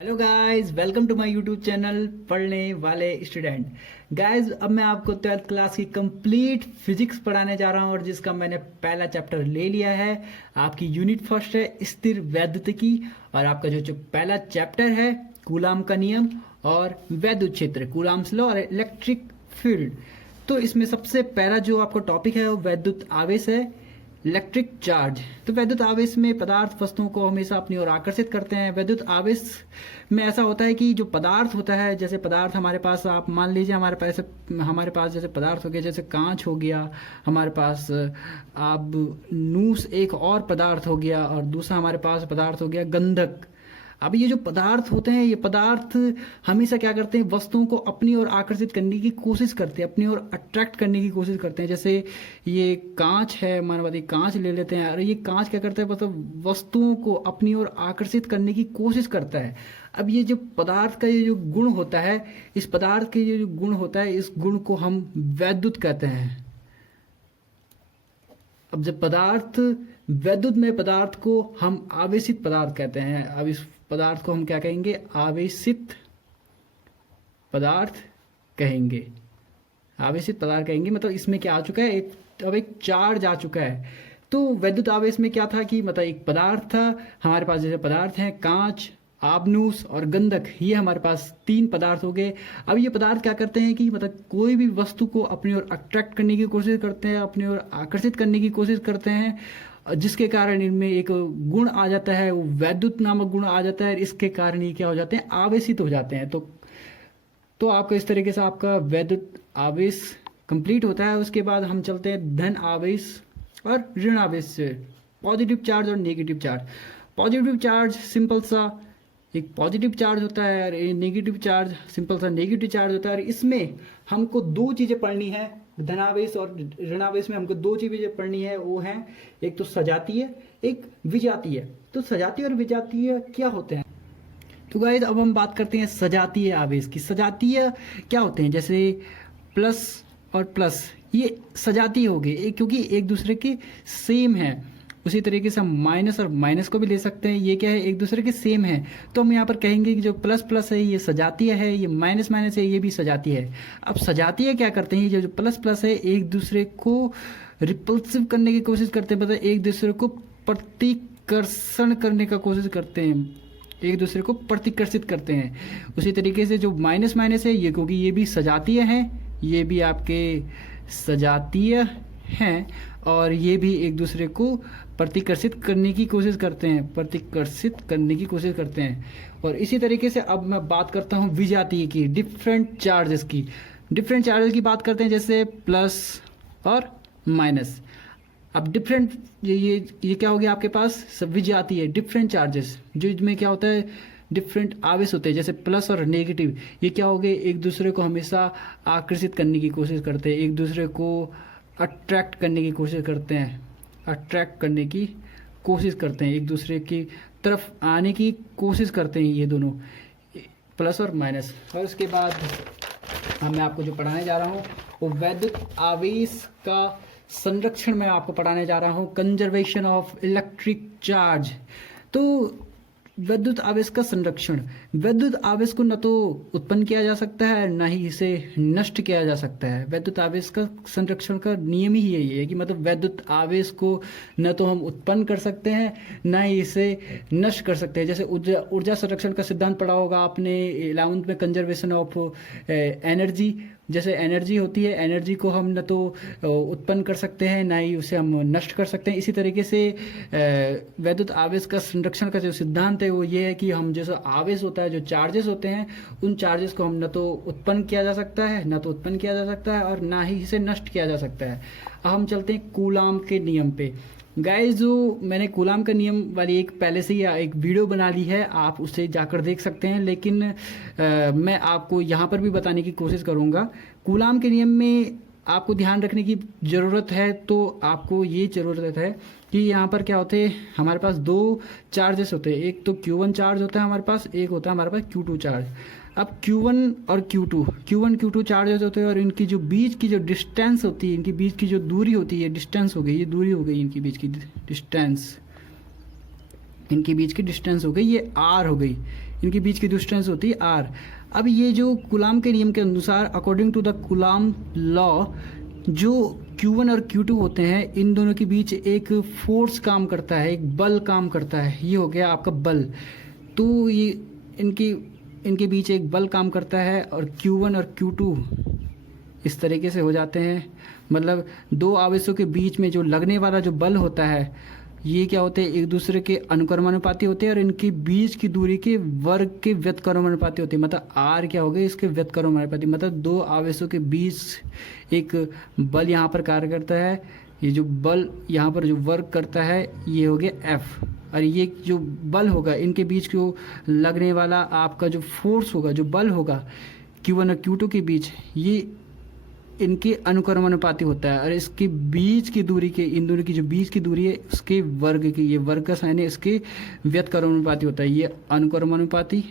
Hello guys, welcome to my YouTube channel पढ़ने वाले student. Guys, अब मैं आपको 12th क्लास की कंप्लीट फिजिक्स पढ़ाने जा रहा हूं और जिसका मैंने पहला चैप्टर ले लिया है। आपकी यूनिट फर्स्ट है स्थिर वैद्युतिकी और आपका जो पहला चैप्टर है कूलाम का नियम और वैद्युत क्षेत्र, कूलाम्स लॉ और इलेक्ट्रिक फील्ड। तो इसमें सबसे पहला जो आपका टॉपिक है वो वैद्युत आवेश है, इलेक्ट्रिक चार्ज। तो वैद्युत आवेश में पदार्थ वस्तुओं को हमेशा अपनी ओर आकर्षित करते हैं। वैद्युत आवेश में ऐसा होता है कि जो पदार्थ होता है, जैसे पदार्थ हमारे पास, आप मान लीजिए हमारे पास जैसे पदार्थ हो गया, जैसे कांच हो गया हमारे पास, अब नूस एक और पदार्थ हो गया और दूसरा हमारे पास पदार्थ हो गया गंधक। अब ये जो पदार्थ होते हैं, ये पदार्थ हमेशा क्या करते हैं, वस्तुओं को अपनी ओर आकर्षित करने की कोशिश करते हैं, अपनी ओर अट्रैक्ट करने की कोशिश करते हैं। जैसे ये कांच है, मानववादी कांच ले लेते हैं और ये कांच क्या करता है, मतलब वस्तुओं को अपनी ओर आकर्षित करने की कोशिश करता है। अब ये जो पदार्थ का ये जो गुण होता है, इस पदार्थ के ये जो गुण होता है, इस गुण को हम वैद्युत कहते हैं। अब जब पदार्थ वैद्युत में पदार्थ को हम आवेशित पदार्थ कहते हैं। अब इस पदार्थ को हम क्या कहेंगे, आवेशित पदार्थ कहेंगे। आवेशित पदार्थ कहेंगे, मतलब इसमें क्या आ चुका है, अब एक चार्ज आ चुका है। तो वैद्युत आवेश में क्या था कि मतलब एक पदार्थ था हमारे पास, जैसे पदार्थ हैं कांच, आबनूस और गंधक, ये हमारे पास तीन पदार्थ हो गए। अब ये पदार्थ क्या करते हैं कि मतलब कोई भी वस्तु को अपनी ओर अट्रैक्ट करने की कोशिश करते हैं, अपनी ओर आकर्षित करने की कोशिश करते हैं, जिसके कारण इनमें एक गुण आ जाता है, वो वैद्युत नामक गुण आ जाता है। इसके कारण ये क्या हो जाते हैं, आवेशित हो जाते हैं। तो आपका इस तरीके से आपका वैद्युत आवेश कंप्लीट होता है। उसके बाद हम चलते हैं धन आवेश और ऋण आवेश से, पॉजिटिव चार्ज और negative charge. Positive charge simple सा एक पॉजिटिव चार्ज होता है और नेगेटिव चार्ज सिंपल सा नेगेटिव चार्ज होता है। और इसमें हमको दो चीजें पढ़नी है, धनावेश और ऋणावेश में हमको दो चीजें पढ़नी है। वो है एक तो सजातीय, एक विजातीय। तो सजातीय और विजातीय क्या होते हैं? तो गाइस, अब हम बात करते हैं सजातीय आवेश की। सजातीय क्या होते हैं, जैसे प्लस और प्लस, ये सजातीय हो गए क्योंकि एक दूसरे के सेम है। उसी तरीके से हम माइनस और माइनस को भी ले सकते हैं, ये क्या है, एक दूसरे के सेम है। तो हम यहाँ पर कहेंगे कि जो प्लस प्लस है ये सजातीय है, ये माइनस माइनस है ये भी सजातीय है। अब सजातीय क्या करते हैं, ये जो प्लस प्लस है एक दूसरे को रिपल्सिव करने की कोशिश करते हैं, मतलब एक दूसरे को प्रतिकर्षण करने का कोशिश करते हैं, एक दूसरे को प्रतिकर्षित करते हैं। उसी तरीके से जो माइनस माइनस है ये, क्योंकि ये भी सजातीय है, ये भी आपके सजातीय हैं और ये भी एक दूसरे को प्रतिकर्षित करने की कोशिश करते हैं, प्रतिकर्षित करने की कोशिश करते हैं। और इसी तरीके से अब मैं बात करता हूँ विजातीय की, डिफरेंट चार्जेस की। डिफरेंट चार्जेस की बात करते हैं, जैसे प्लस और माइनस। अब डिफरेंट ये क्या हो गया आपके पास, सब विजातीय डिफरेंट चार्जेस, जो इसमें क्या होता है, डिफरेंट आवेश होते हैं। जैसे प्लस और नेगेटिव, ये क्या हो गए, एक दूसरे को हमेशा आकर्षित करने की कोशिश करते हैं, एक दूसरे को अट्रैक्ट करने की कोशिश करते हैं, अट्रैक्ट करने की कोशिश करते हैं, एक दूसरे की तरफ आने की कोशिश करते हैं, ये दोनों प्लस और माइनस। और उसके बाद मैं आपको जो पढ़ाने जा रहा हूँ वो वैद्युत आवेश का संरक्षण में आपको पढ़ाने जा रहा हूँ, कंजर्वेशन ऑफ इलेक्ट्रिक चार्ज। तो वैद्युत आवेश का संरक्षण, वैद्युत आवेश को न तो उत्पन्न किया जा सकता है न ही इसे नष्ट किया जा सकता है। वैद्युत आवेश का संरक्षण का नियम ही यही है कि मतलब वैद्युत आवेश को न तो हम उत्पन्न कर सकते हैं न ही इसे नष्ट कर सकते हैं। जैसे ऊर्जा संरक्षण का सिद्धांत पढ़ा होगा आपने 11th में, कंजर्वेशन ऑफ एनर्जी। जैसे एनर्जी होती है, एनर्जी को हम न तो उत्पन्न कर सकते हैं ना ही उसे हम नष्ट कर सकते हैं। इसी तरीके से वैद्युत आवेश का संरक्षण का जो सिद्धांत है वो ये है कि हम जैसा आवेश होता है, जो चार्जेस होते हैं, उन चार्जेस को हम न तो उत्पन्न किया जा सकता है, न तो उत्पन्न किया जा सकता है और ना ही इसे नष्ट किया जा सकता है। अब हम चलते हैं कूलाम के नियम पे। गाइस, जो मैंने कूलाम का नियम वाली एक पहले से ही एक वीडियो बना ली है, आप उसे जाकर देख सकते हैं, लेकिन मैं आपको यहाँ पर भी बताने की कोशिश करूँगा। कूलाम के नियम में आपको ध्यान रखने की ज़रूरत है, तो आपको ये ज़रूरत है कि यहाँ पर क्या होते हैं, हमारे पास दो चार्जेस होते हैं, एक तो Q1 चार्ज होता है हमारे पास, एक होता है हमारे पास Q2 चार्ज। अब Q1 और Q2 Q2 चार्जेस होते हैं और इनकी जो बीच की जो डिस्टेंस होती है, इनकी बीच की जो दूरी होती है, डिस्टेंस हो गई, ये दूरी हो गई इनकी बीच की डिस्टेंस, इनके बीच की डिस्टेंस हो गई, ये आर हो गई। इनके बीच की डिस्टेंस होती है आर। अब ये जो कूलाम के नियम के अनुसार, according to the Coulomb law, जो Q1 और Q2 होते हैं, इन दोनों के बीच एक फोर्स काम करता है, एक बल काम करता है। ये हो गया आपका बल। तो ये इनके बीच एक बल काम करता है और Q1 और Q2 इस तरीके से हो जाते हैं। मतलब दो आवेशों के बीच में जो लगने वाला जो बल होता है, ये क्या होते हैं, एक दूसरे के अनुक्रमानुपाती होते हैं और इनके बीच की दूरी के वर्ग के व्यत्क्रमानुपाती होते हैं। मतलब आर क्या हो गया, इसके व्यत्क्रमानुपाती। मतलब दो आवेशों के बीच एक बल यहाँ पर कार्य करता है। ये जो बल यहाँ पर जो वर्ग करता है, ये हो गया एफ। और ये जो बल होगा, इनके बीच जो लगने वाला आपका जो फोर्स होगा, जो बल होगा Q1 और Q2 के बीच, ये इनके अनुक्रमानुपाती होता है। और इसके बीच की दूरी के, इन दोनों की जो बीच की दूरी है, उसके वर्ग की, ये वर्ग का साइन है, इसके व्यत्क्रमानुपाती होता है। ये अनुक्रमानुपाती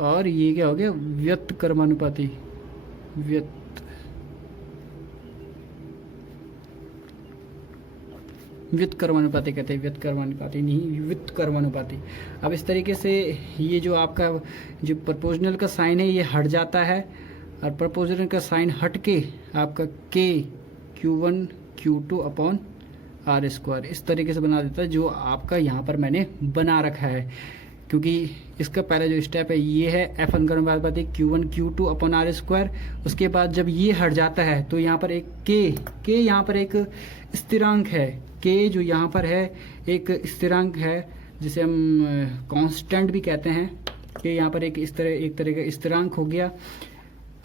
और ये क्या हो गया, व्यत्क्रमानुपाती। व्युत्क्रमानुपाती कहते हैं, व्यत्क्रमानुपाती नहीं, व्युत्क्रमानुपाती। अब इस तरीके से ये जो आपका जो प्रपोजनल का साइन है, ये हट जाता है और प्रपोजनल का साइन हट के आपका K Q1 Q2 upon are square इस तरीके से बना देता है, जो आपका यहाँ पर मैंने बना रखा है। क्योंकि इसका पहला जो स्टेप है ये है एफ अनुक्रमानुपाती Q1 Q2 upon are square. उसके बाद जब ये हट जाता है तो यहाँ पर एक K यहाँ पर एक स्थिरांक है। K जो यहाँ पर है एक स्थिरांक है, जिसे हम कांस्टेंट भी कहते हैं। K यहाँ पर एक तरह का स्थिरांक हो गया।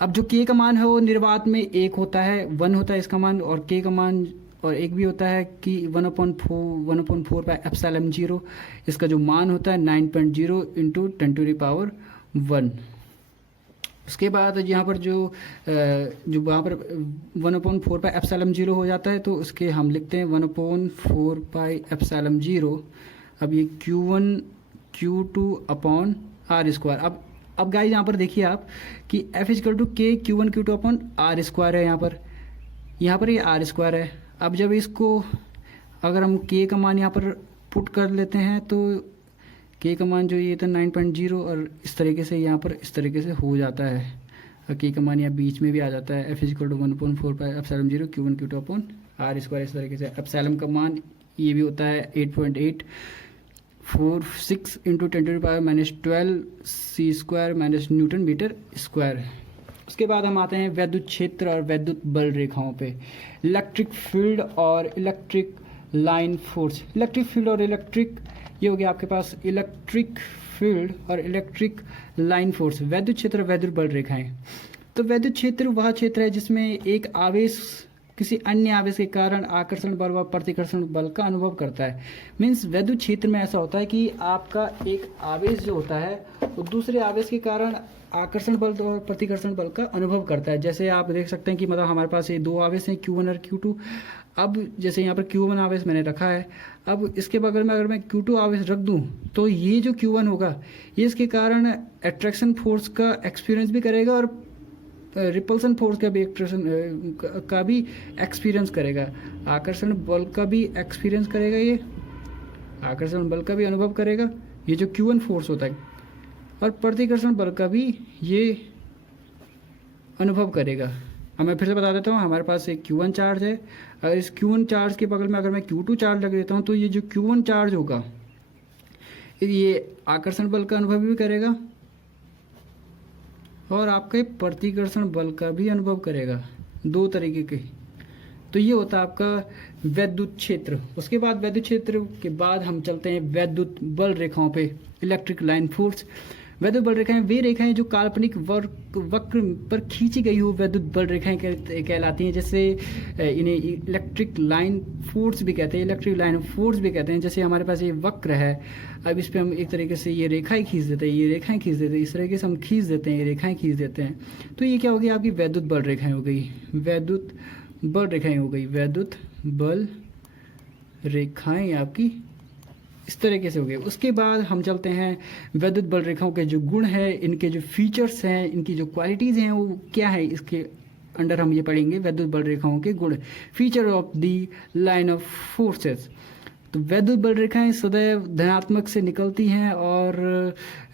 अब जो K का मान है वो निर्वात में 1 होता है, 1 होता है इसका मान, और K का मान और एक भी होता है कि 1/4 बाय एप्सिलॉन 0। इसका जो मान होता है 9.0 इंटू 10⁻1। उसके बाद यहाँ पर जो वहाँ पर 1/4 बाय एप्सिलॉन 0 हो जाता है, तो उसके हम लिखते हैं 1/4 बाय एप्सिलॉन 0। अब ये Q1 Q2 upon are square. अब गाइस यहाँ पर देखिए आप कि F = K Q1 Q2 upon are square है। यहाँ पर ये आर स्क्वायर है। अब जब इसको अगर हम K का मान यहाँ पर पुट कर लेते हैं, तो K का मान जो ये था 9.0, और इस तरीके से यहाँ पर इस तरीके से हो जाता है। और K का मान यहाँ बीच में भी आ जाता है। F = 1/4 by epsilon 0 Q1 Q2 upon are square इस तरीके से। एप्सिलॉन का मान ये भी होता है 8.846 into 10⁻12 C square minus newton metre square. उसके बाद हम आते हैं वैद्युत क्षेत्र और वैद्युत बल रेखाओं पे। इलेक्ट्रिक फील्ड और electric line force. Electric field और इलेक्ट्रिक, ये हो गया आपके पास इलेक्ट्रिक फील्ड और इलेक्ट्रिक लाइन फोर्स। वैद्युत क्षेत्र, वैद्युत बल रेखाएं। तो वैद्युत क्षेत्र वह क्षेत्र है जिसमें एक आवेश किसी अन्य आवेश के कारण आकर्षण बल व प्रतिकर्षण बल का अनुभव करता है। मीन्स वैद्युत क्षेत्र में ऐसा होता है कि आपका एक आवेश जो होता है वो दूसरे आवेश के कारण आकर्षण बल और प्रतिकर्षण बल का अनुभव करता है। जैसे आप देख सकते हैं कि मतलब हमारे पास ये दो आवेश हैं Q1 और Q2। अब जैसे यहाँ पर Q1 आवेश मैंने रखा है, अब इसके बगल में अगर मैं Q2 आवेश रख दूँ, तो ये जो Q1 होगा ये इसके कारण अट्रैक्शन फोर्स का एक्सपीरियंस भी करेगा और रिपल्सन फोर्स का भी एक्सपीरियंस करेगा। आकर्षण बल का भी एक्सपीरियंस करेगा, ये आकर्षण बल का भी अनुभव करेगा, ये जो Q1 फोर्स होता है, और प्रतिकर्षण बल का भी ये अनुभव करेगा। अब मैं फिर से बता देता हूँ, हमारे पास एक Q1 चार्ज है। अगर इस Q1 चार्ज के बगल में अगर मैं Q2 चार्ज लग देता हूँ, तो ये जो Q1 चार्ज होगा ये आकर्षण बल का अनुभव भी करेगा और आपके प्रतिकर्षण बल का भी अनुभव करेगा, दो तरीके के। तो ये होता है आपका वैद्युत क्षेत्र। उसके बाद वैद्युत क्षेत्र के बाद हम चलते हैं वैद्युत बल रेखाओं पे। Electric line force. वैद्युत बल रेखाएं वे रेखाएं जो काल्पनिक वक्र पर खींची गई हो वैद्युत बल रेखाएं कहलाती हैं। जैसे इन्हें इलेक्ट्रिक लाइन फोर्स भी कहते हैं, इलेक्ट्रिक लाइन फोर्स भी कहते हैं। जैसे हमारे पास ये वक्र है, अब इस पर हम एक तरीके से ये रेखाएं खींच देते हैं, ये रेखाएं खींच देते हैं, इस तरीके से हम खींच देते हैं, ये रेखाएं खींच देते हैं। तो ये क्या होगी, आपकी वैद्युत बल रेखाएं हो गई, वैद्युत बल रेखाएं हो गई, वैद्युत बल रेखाएं आपकी इस तरीके से हो गए। उसके बाद हम चलते हैं वैद्युत बल रेखाओं के जो गुण हैं, इनके जो फीचर्स हैं, इनकी जो क्वालिटीज़ हैं वो क्या है, इसके अंडर हम ये पढ़ेंगे वैद्युत बल रेखाओं के गुण। Feature of the line of forces. तो वैद्युत बल रेखाएं सदैव धनात्मक से निकलती हैं और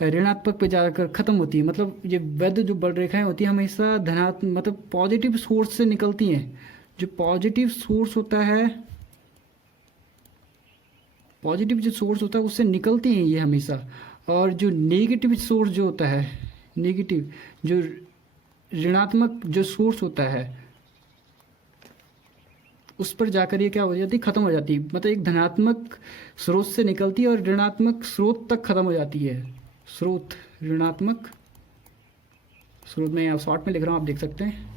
ऋणात्मक पे जाकर खत्म होती है। मतलब ये वैद्युत जो बल रेखाएं होती हैं हमेशा धनात्मक मतलब पॉजिटिव सोर्स से निकलती हैं। जो पॉजिटिव सोर्स होता है, पॉजिटिव जो सोर्स होता है उससे निकलती हैं ये हमेशा। और जो नेगेटिव सोर्स जो होता है, नेगेटिव जो ऋणात्मक जो सोर्स होता है उस पर जाकर ये क्या हो जाती है, खत्म हो जाती है। मतलब एक धनात्मक स्रोत से निकलती है और ऋणात्मक स्रोत तक खत्म हो जाती है। स्रोत, ऋणात्मक स्रोत में यहाँ शॉर्ट में लिख रहा हूँ, आप देख सकते हैं।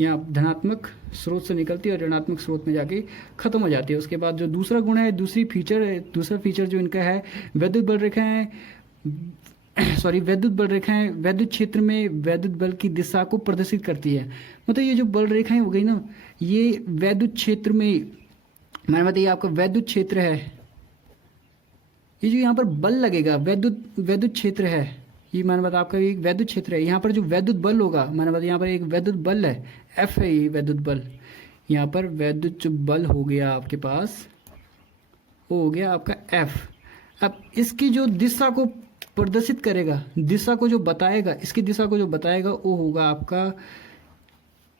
यहाँ धनात्मक स्रोत से निकलती है और ऋणात्मक स्रोत में जाके खत्म हो जाती है। उसके बाद जो दूसरा गुण है, दूसरा फीचर जो इनका है, वैद्युत बल रेखाएं वैद्युत बल रेखाएं वैद्युत क्षेत्र में वैद्युत बल की दिशा को प्रदर्शित करती है। मतलब ये जो बल रेखाएं हो गई ना, ये वैद्युत क्षेत्र में, मैंने बताइए आपका वैद्युत क्षेत्र है, ये जो यहाँ पर बल लगेगा वैद्युत क्षेत्र है, ये मैंने बताया आपका एक वैद्युत क्षेत्र है। यहाँ पर जो वैद्युत बल होगा, मैंने बताया यहाँ पर एक वैद्युत बल है, एफ है ये वैद्युत बल। यहाँ पर वैद्युत जो बल हो गया आपके पास, वो हो गया आपका एफ। अब इसकी जो दिशा को प्रदर्शित करेगा, दिशा को जो बताएगा, इसकी दिशा को जो बताएगा वो होगा आपका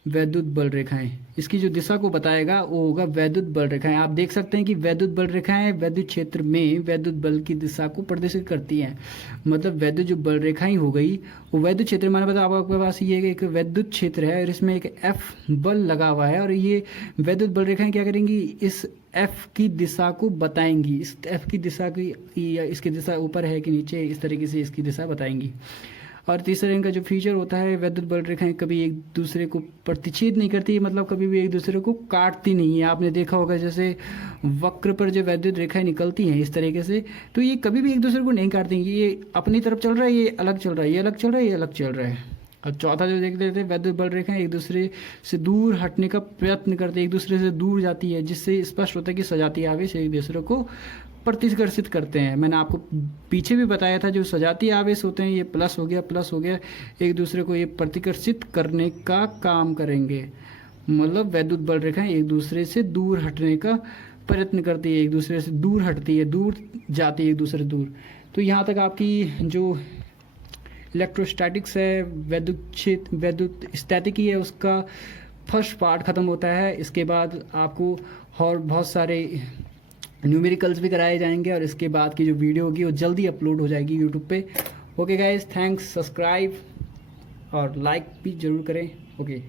वैद्युत बल रेखाएं। इसकी जो दिशा को बताएगा वो होगा वैद्युत बल रेखाएं। आप देख सकते हैं कि वैद्युत बल रेखाएं वैद्युत क्षेत्र में वैद्युत बल की दिशा को प्रदर्शित करती हैं। मतलब वैद्युत जो बल रेखाएं हो गई वो वैद्युत क्षेत्र, मैंने बताया आपके पास ये एक वैद्युत क्षेत्र है और इसमें एक एफ बल लगा हुआ है और ये वैद्युत बल रेखाएं क्या करेंगी, इस एफ की दिशा को बताएंगी। इस एफ की दिशा की, या इसकी दिशा ऊपर है कि नीचे, इस तरीके से इसकी दिशा बताएंगी। और तीसरा इनका जो फीचर होता है, वैद्युत बल रेखाएं कभी एक दूसरे को प्रतिच्छेद नहीं करती, मतलब कभी भी एक दूसरे को काटती नहीं है। आपने देखा होगा जैसे वक्र पर जो वैद्युत रेखाएं निकलती हैं इस तरीके से, तो ये कभी भी एक दूसरे को नहीं काटती। ये अपनी तरफ चल रहा है, ये अलग चल रहा है, ये अलग चल रहा है, ये अलग चल रहा है। और चौथा जो देख लेते हैं, वैद्युत बल रेखाएं एक दूसरे से दूर हटने का प्रयत्न करते हैं, एक दूसरे से दूर जाती है, जिससे स्पष्ट होता है कि सजातीय आवेश एक दूसरे को प्रतिकर्षित करते हैं। मैंने आपको पीछे भी बताया था, जो सजातीय आवेश होते हैं ये प्लस हो गया, एक दूसरे को ये प्रतिकर्षित करने का काम करेंगे। मतलब वैद्युत बल रेखाएं एक दूसरे से दूर हटने का प्रयत्न करती है, एक दूसरे से दूर हटती है, दूर जाती है एक दूसरे से दूर। तो यहाँ तक आपकी जो इलेक्ट्रोस्टैटिक्स है, वैद्युत स्टैटिकी है, उसका फर्स्ट पार्ट खत्म होता है। इसके बाद आपको और बहुत सारे न्यूमेरिकल्स भी कराए जाएंगे और इसके बाद की जो वीडियो होगी वो जल्दी अपलोड हो जाएगी यूट्यूब पे। ओके गाइस, थैंक्स, सब्सक्राइब और लाइक भी ज़रूर करें। ओके।